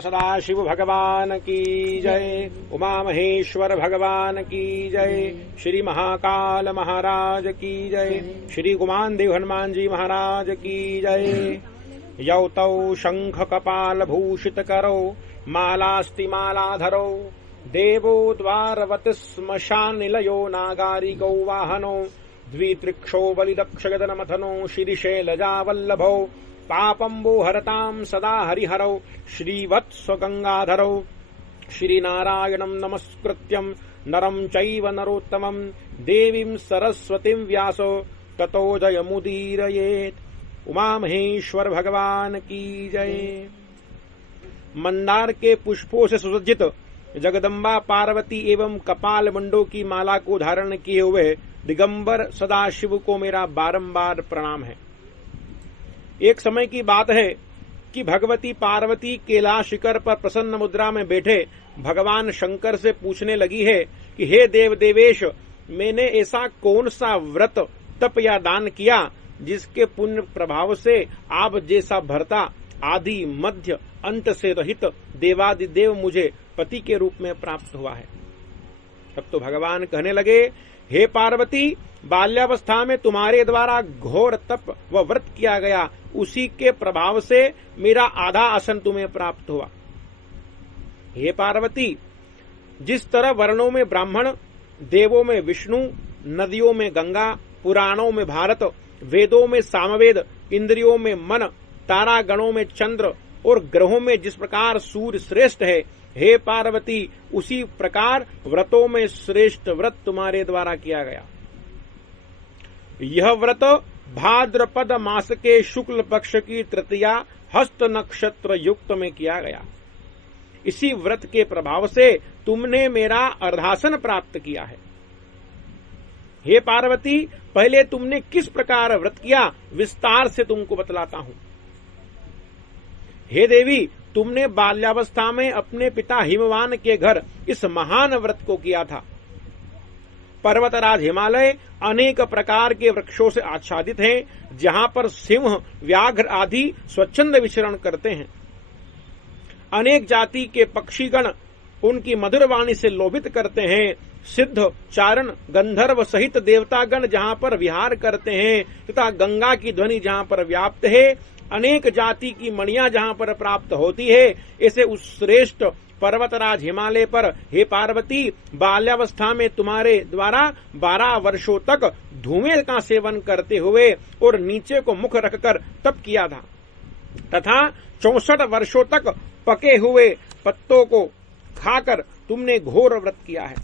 सदाशिव भगवान की जय, उमा महेश्वर भगवान की जय, श्री महाकाल महाराज की जय, श्री गुमान देव हनुमान जी महाराज की जय। यौ तौ शंख कपाल भूषित करो, मालास्ति मालाधरो, देवो द्वारवति श्मशान निलयो, नागारिको वाहनो, द्वित्रिक्षो बलिदक्षगदनमथनो, श्रीशैलजा वल्लभो, पापम्बो हरतां सदा हरिहरौ, श्रीवत्स गंगाधरौ, श्रीनारायणं नमस्कृत्यं नरं चैव नरोत्तमं, देवीं सरस्वतीं व्यासो ततो जयमुदीरयेत्। उमा महेश्वर भगवान की जय। मंदार के पुष्पों से सुसज्जित जगदम्बा पार्वती एवं कपाल मंडो की माला को धारण किए हुए दिगंबर सदाशिव को मेरा बारंबार प्रणाम है। एक समय की बात है कि भगवती पार्वती कैलाश शिखर पर प्रसन्न मुद्रा में बैठे भगवान शंकर से पूछने लगी है कि हे देव देवेश, मैंने ऐसा कौन सा व्रत तप या दान किया जिसके पुण्य प्रभाव से आप जैसा भर्ता आदि मध्य अंत से रहित देवादिदेव मुझे पति के रूप में प्राप्त हुआ है। तब तो भगवान कहने लगे, हे पार्वती, बाल्यावस्था में तुम्हारे द्वारा घोर तप व व्रत किया गया, उसी के प्रभाव से मेरा आधा आसन तुम्हें प्राप्त हुआ। हे पार्वती, जिस तरह वर्णों में ब्राह्मण, देवों में विष्णु, नदियों में गंगा, पुराणों में भारत, वेदों में सामवेद, इंद्रियों में मन, तारागणों में चंद्र और ग्रहों में जिस प्रकार सूर्य श्रेष्ठ है, हे पार्वती, उसी प्रकार व्रतों में श्रेष्ठ व्रत तुम्हारे द्वारा किया गया। यह व्रत भाद्रपद मास के शुक्ल पक्ष की तृतीया हस्त नक्षत्र युक्त में किया गया। इसी व्रत के प्रभाव से तुमने मेरा अर्धासन प्राप्त किया है। हे पार्वती, पहले तुमने किस प्रकार व्रत किया, विस्तार से तुमको बतलाता हूं। हे देवी, तुमने बाल्यावस्था में अपने पिता हिमवान के घर इस महान व्रत को किया था। पर्वतराज हिमालय अनेक प्रकार के वृक्षों से आच्छादित हैं, जहां पर सिंह, व्याघ्र आदि स्वच्छंद विचरण करते हैं। अनेक जाति के पक्षीगण उनकी मधुर वाणी से लोभित करते हैं। सिद्ध, चारण, गंधर्व सहित देवतागण जहां पर विहार करते हैं तथा गंगा की ध्वनि जहां पर व्याप्त है, अनेक जाति की मणियां जहां पर प्राप्त होती है, ऐसे उस श्रेष्ठ पर्वतराज हिमालय पर हे पार्वती, बाल्यावस्था में तुम्हारे द्वारा 12 वर्षों तक धुएं का सेवन करते हुए और नीचे को मुख रखकर तप किया था तथा 64 वर्षों तक पके हुए पत्तों को खाकर तुमने घोर व्रत किया है।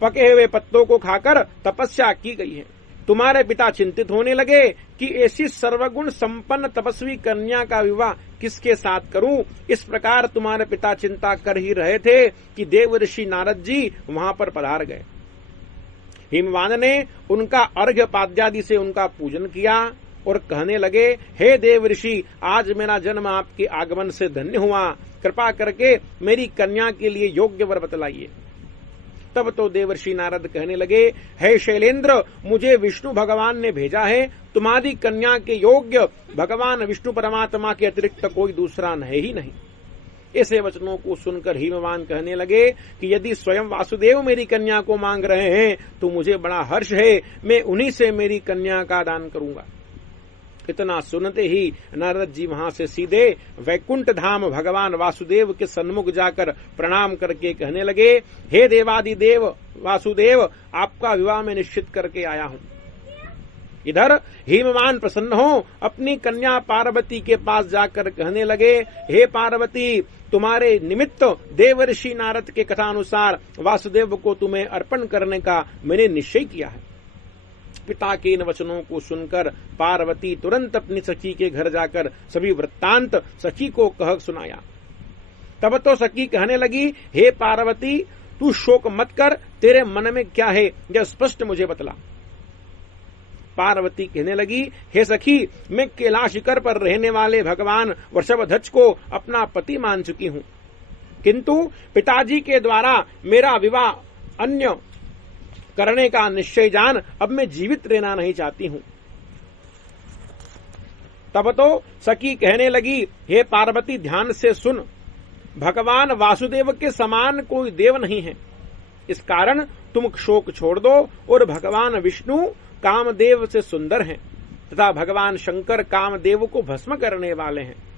पके हुए पत्तों को खाकर तपस्या की गई है। तुम्हारे पिता चिंतित होने लगे कि ऐसी सर्वगुण संपन्न तपस्वी कन्या का विवाह किसके साथ करूं। इस प्रकार तुम्हारे पिता चिंता कर ही रहे थे कि देव ऋषि नारद जी वहां पर पधार गए। हिमवान ने उनका अर्घ्य पाद्यादि से उनका पूजन किया और कहने लगे, हे देव ऋषि, आज मेरा जन्म आपके आगमन से धन्य हुआ। कृपा करके मेरी कन्या के लिए योग्य वर बतलाइए। तब तो देवर्षि नारद कहने लगे, हे शैलेंद्र, मुझे विष्णु भगवान ने भेजा है। तुम्हारी कन्या के योग्य भगवान विष्णु परमात्मा के अतिरिक्त कोई दूसरा है ही नहीं। ऐसे वचनों को सुनकर हिमवान कहने लगे कि यदि स्वयं वासुदेव मेरी कन्या को मांग रहे हैं तो मुझे बड़ा हर्ष है, मैं उन्हीं से मेरी कन्या का दान करूंगा। इतना सुनते ही नारद जी वहां से सीधे वैकुंठ धाम भगवान वासुदेव के सन्मुख जाकर प्रणाम करके कहने लगे, हे देवादिदेव वासुदेव, आपका विवाह मैं निश्चित करके आया हूं। इधर हिमवान प्रसन्न हो अपनी कन्या पार्वती के पास जाकर कहने लगे, हे पार्वती, तुम्हारे निमित्त देवर्षि नारद के कथानुसार वासुदेव को तुम्हें अर्पण करने का मैंने निश्चय किया है। पिता के इन वचनों को सुनकर पार्वती तुरंत अपनी सखी के घर जाकर सभी वृत्तांत सखी को कह सुनाया। तब तो सखी कहने लगी, हे पार्वती, तू शोक मत कर, तेरे मन में क्या है यह स्पष्ट मुझे बतला। पार्वती कहने लगी, हे सखी, मैं कैलाश शिखर पर रहने वाले भगवान वृषभध्वज को अपना पति मान चुकी हूं, किंतु पिताजी के द्वारा मेरा विवाह अन्य करने का निश्चय जान अब मैं जीवित रहना नहीं चाहती हूं। तब तो सखी कहने लगी, हे पार्वती ध्यान से सुन, भगवान वासुदेव के समान कोई देव नहीं है। इस कारण तुम शोक छोड़ दो और भगवान विष्णु कामदेव से सुंदर हैं तथा भगवान शंकर कामदेव को भस्म करने वाले हैं।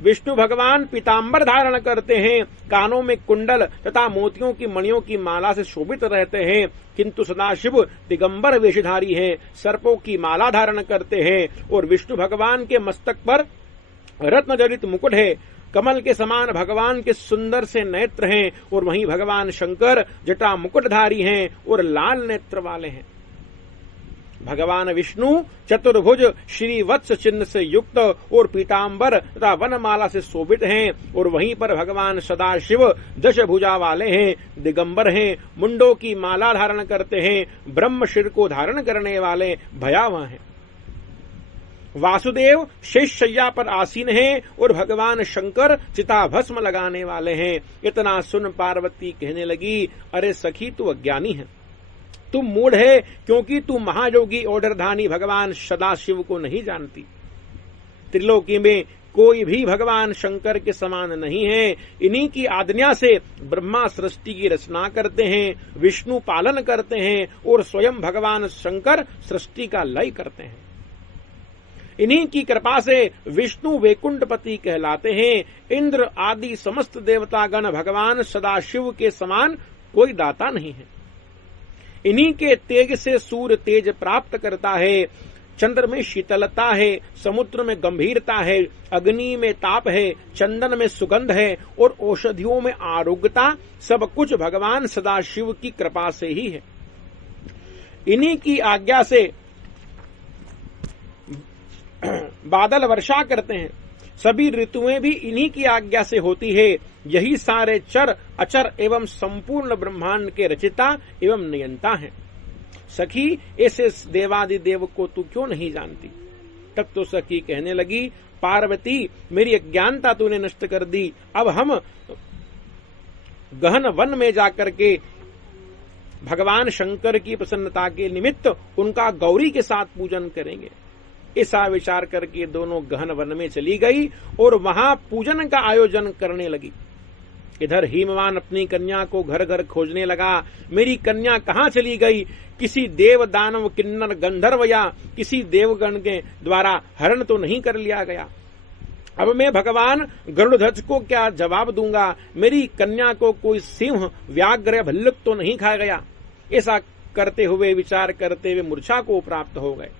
विष्णु भगवान पीतांबर धारण करते हैं, कानों में कुंडल तथा मोतियों की मणियों की माला से शोभित रहते हैं, किंतु सदाशिव दिगंबर वेशधारी हैं, सर्पों की माला धारण करते हैं और विष्णु भगवान के मस्तक पर रत्न जड़ित मुकुट है। कमल के समान भगवान के सुंदर से नेत्र हैं और वहीं भगवान शंकर जटा मुकुटधारी हैं और लाल नेत्र वाले हैं। भगवान विष्णु चतुर्भुज श्री वत्स चिन्ह से युक्त और पीतांबर तथा वनमाला से शोभित हैं और वहीं पर भगवान सदाशिव दश भुजा वाले हैं, दिगंबर हैं, मुंडों की माला धारण करते हैं, ब्रह्म शिर को धारण करने वाले भयावह हैं। वासुदेव शेष शैया पर आसीन हैं और भगवान शंकर चिता भस्म लगाने वाले हैं। इतना सुन पार्वती कहने लगी, अरे सखी तू अज्ञानी है, तुम मूढ़ है, क्योंकि तू महायोगी ओडरधानी भगवान सदाशिव को नहीं जानती। त्रिलोकी में कोई भी भगवान शंकर के समान नहीं है। इन्हीं की आज्ञा से ब्रह्मा सृष्टि की रचना करते हैं, विष्णु पालन करते हैं और स्वयं भगवान शंकर सृष्टि का लय करते हैं। इन्हीं की कृपा से विष्णु वैकुंठपति कहलाते हैं। इंद्र आदि समस्त देवतागण भगवान सदाशिव के समान कोई दाता नहीं है। इन्हीं के तेज से सूर्य तेज प्राप्त करता है, चंद्र में शीतलता है, समुद्र में गंभीरता है, अग्नि में ताप है, चंदन में सुगंध है और औषधियों में आरोग्यता, सब कुछ भगवान सदाशिव की कृपा से ही है। इन्हीं की आज्ञा से बादल वर्षा करते हैं, सभी ऋतुएं भी इन्हीं की आज्ञा से होती है। यही सारे चर अचर एवं संपूर्ण ब्रह्मांड के रचिता एवं नियंता हैं। सखी ऐसे देवादिदेव को तू क्यों नहीं जानती? तब तो सखी कहने लगी, पार्वती मेरी अज्ञानता तूने नष्ट कर दी। अब हम गहन वन में जाकर के भगवान शंकर की प्रसन्नता के निमित्त उनका गौरी के साथ पूजन करेंगे। ऐसा विचार करके दोनों गहन वन में चली गई और वहां पूजन का आयोजन करने लगी। इधर हिमवान अपनी कन्या को घर घर खोजने लगा, मेरी कन्या कहाँ चली गई? किसी देव दानव किन्नर गंधर्व या किसी देवगण के द्वारा हरण तो नहीं कर लिया गया? अब मैं भगवान गरुड़ध्वज को क्या जवाब दूंगा? मेरी कन्या को कोई सिंह व्याघ्र भल्लुक तो नहीं खा गया? ऐसा करते हुए विचार करते हुए मूर्छा को प्राप्त हो गए।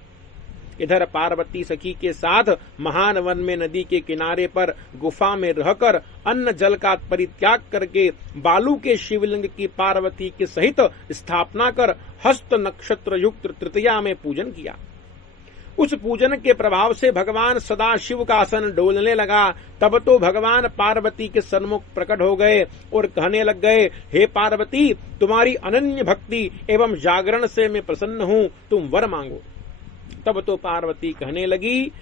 इधर पार्वती सखी के साथ महान वन में नदी के किनारे पर गुफा में रहकर अन्न जल का परित्याग करके बालू के शिवलिंग की पार्वती के सहित स्थापना कर हस्त नक्षत्र युक्त तृतीया में पूजन किया। उस पूजन के प्रभाव से भगवान सदाशिव का आसन डोलने लगा। तब तो भगवान पार्वती के सन्मुख प्रकट हो गए और कहने लग गए, हे पार्वती तुम्हारी अनन्य भक्ति एवं जागरण से मैं प्रसन्न हूँ, तुम वर मांगो। तब तो पार्वती कहने लगी,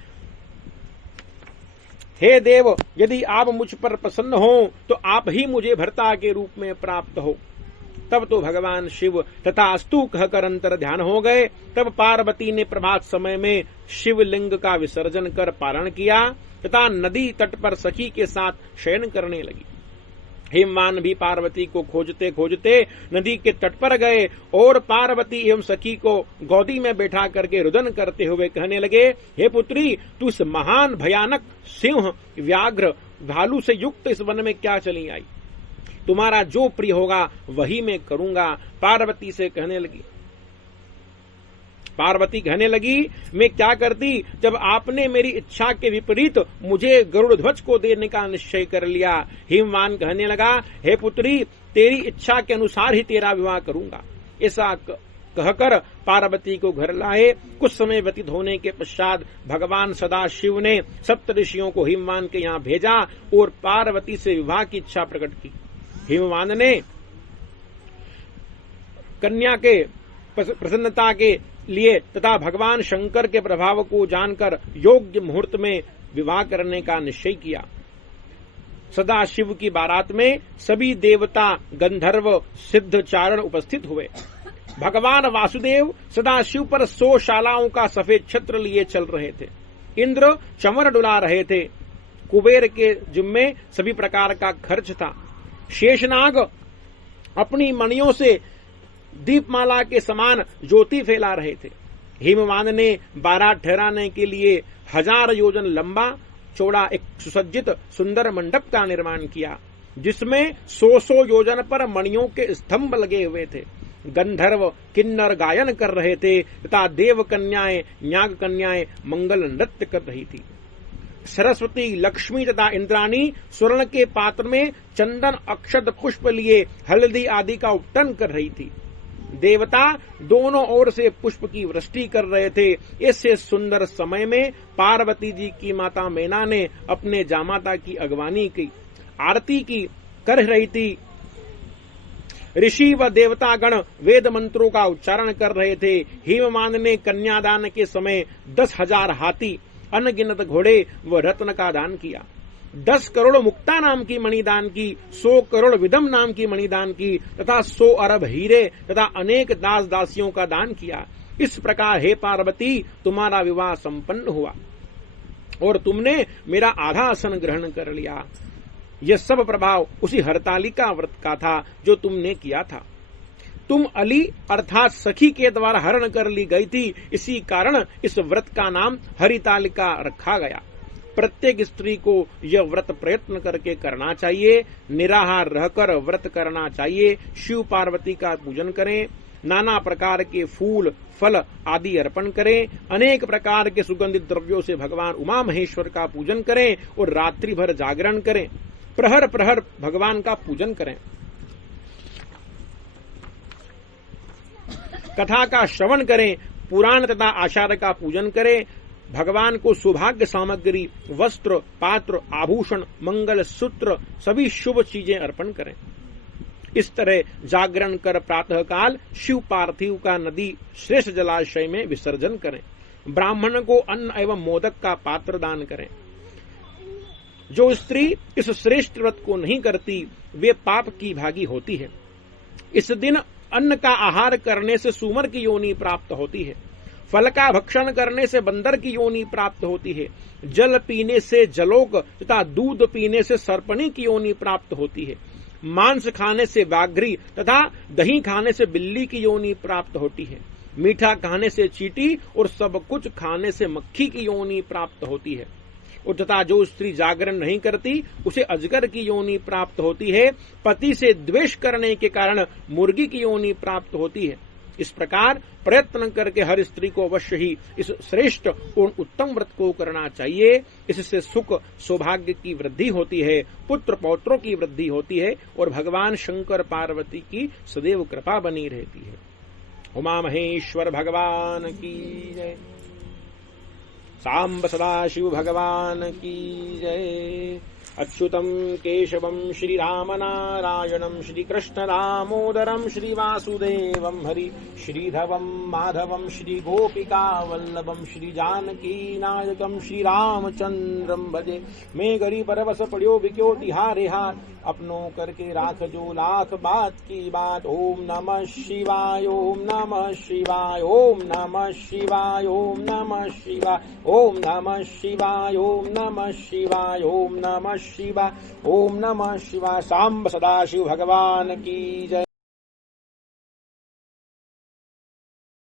हे देव यदि आप मुझ पर प्रसन्न हो तो आप ही मुझे भर्ता के रूप में प्राप्त हो। तब तो भगवान शिव तथास्तु कहकर अंतर ध्यान हो गए। तब पार्वती ने प्रभात समय में शिवलिंग का विसर्जन कर पारण किया तथा नदी तट पर सखी के साथ शयन करने लगी। हिमवान भी पार्वती को खोजते खोजते नदी के तट पर गए और पार्वती एवं सखी को गोदी में बैठा करके रुदन करते हुए कहने लगे, हे पुत्री तू इस महान भयानक सिंह व्याघ्र भालू से युक्त इस वन में क्या चली आई? तुम्हारा जो प्रिय होगा वही मैं करूंगा। पार्वती कहने लगी, मैं क्या करती जब आपने मेरी इच्छा के विपरीत मुझे गरुड़ ध्वज को देने का निश्चय कर लिया। हिमवान कहने लगा, हे पुत्री तेरी इच्छा के अनुसार ही तेरा विवाह करूंगा। ऐसा कहकर पार्वती को घर लाए। कुछ समय व्यतीत होने के पश्चात भगवान सदाशिव ने सप्तऋषियों को हिमवान के यहाँ भेजा और पार्वती से विवाह की इच्छा प्रकट की। हिमवान ने कन्या के प्रसन्नता के लिए तथा भगवान शंकर के प्रभाव को जानकर योग्य मुहूर्त में विवाह करने का निश्चय किया। सदाशिव की बारात में सभी देवता गंधर्व सिद्ध चारण उपस्थित हुए। भगवान वासुदेव सदाशिव पर 100 शालाओं का सफेद छत्र लिए चल रहे थे। इंद्र चंवर डुला रहे थे। कुबेर के जिम्मे सभी प्रकार का खर्च था। शेषनाग अपनी मणियों से दीपमाला के समान ज्योति फैला रहे थे। हिमवान ने बारात ठहराने के लिए 1000 योजन लंबा चौड़ा एक सुसज्जित सुंदर मंडप का निर्माण किया, जिसमें 100 योजन पर मणियों के स्तंभ लगे हुए थे। गंधर्व किन्नर गायन कर रहे थे तथा देव कन्याएं नाग कन्याएं मंगल नृत्य कर रही थी। सरस्वती, लक्ष्मी तथा इंद्राणी स्वर्ण के पात्र में चंदन अक्षत पुष्प लिए हल्दी आदि का उपटन कर रही थी। देवता दोनों ओर से पुष्प की वृष्टि कर रहे थे। इससे सुंदर समय में पार्वती जी की माता मैना ने अपने जामाता की अगवानी की आरती की कर रही थी। ऋषि व देवतागण वेद मंत्रों का उच्चारण कर रहे थे। हिमवान ने कन्यादान के समय 10,000 हाथी, अनगिनत घोड़े व रत्न का दान किया। 10 करोड़ मुक्ता नाम की मणि दान की, 100 करोड़ विदम नाम की मणि दान की तथा 100 अरब हीरे तथा अनेक दास दासियों का दान किया। इस प्रकार हे पार्वती, तुम्हारा विवाह संपन्न हुआ और तुमने मेरा आधा आसन ग्रहण कर लिया। यह सब प्रभाव उसी हरतालिका व्रत का था जो तुमने किया था। तुम अली अर्थात सखी के द्वारा हरण कर ली गई थी, इसी कारण इस व्रत का नाम हरितालिका रखा गया। प्रत्येक स्त्री को यह व्रत प्रयत्न करके करना चाहिए। निराहार रहकर व्रत करना चाहिए। शिव पार्वती का पूजन करें, नाना प्रकार के फूल फल आदि अर्पण करें, अनेक प्रकार के सुगंधित द्रव्यों से भगवान उमा महेश्वर का पूजन करें और रात्रि भर जागरण करें। प्रहर प्रहर भगवान का पूजन करें। कथा का श्रवण करें, पुराण तथा आचार्य का पूजन करें। भगवान को सौभाग्य सामग्री, वस्त्र, पात्र, आभूषण, मंगल सूत्र सभी शुभ चीजें अर्पण करें। इस तरह जागरण कर प्रातः काल शिव पार्थिव का नदी श्रेष्ठ जलाशय में विसर्जन करें। ब्राह्मण को अन्न एवं मोदक का पात्र दान करें। जो स्त्री इस श्रेष्ठ व्रत को नहीं करती वे पाप की भागी होती है। इस दिन अन्न का आहार करने से सूमर की योनि प्राप्त होती है। फल का भक्षण करने से बंदर की योनि प्राप्त होती है। जल पीने से जलोक तथा दूध पीने से सर्पणी की योनि प्राप्त होती है। मांस खाने से व्याघ्री तथा दही खाने से बिल्ली की योनि प्राप्त होती है। मीठा खाने से चींटी और सब कुछ खाने से मक्खी की योनि प्राप्त होती है। और तथा जो स्त्री जागरण नहीं करती उसे अजगर की योनि प्राप्त होती है। पति से द्वेष करने के कारण मुर्गी की योनि प्राप्त होती है। इस प्रकार प्रयत्न करके हर स्त्री को अवश्य ही इस श्रेष्ठ और उत्तम व्रत को करना चाहिए। इससे सुख सौभाग्य की वृद्धि होती है, पुत्र पौत्रों की वृद्धि होती है और भगवान शंकर पार्वती की सदैव कृपा बनी रहती है। उमा महेश्वर भगवान की जय। सांब सदाशिव भगवान की जय। अच्युतम केशवम श्री राम नारायणम श्री कृष्ण दामोदरम श्री वासुदेवम हरि श्रीधवम माधवम श्री गोपिका वल्लभम श्री जानकी नायकम श्री रामचंद्रम भजे। मैं गरी परवस पड़ियो बिक्यो तिहारे हाथ अपनों करके राख जो लाख बात की बात। ओम नमः शिवाय ओम नमः शिवाय ओम नमः शिवाय ओम नमः शिवाय ओम नमः शिवाय ओम नमः शिवाय ओम नमः शिवाय ओम नमः शिवाय। सांब सदाशिव भगवान की जय।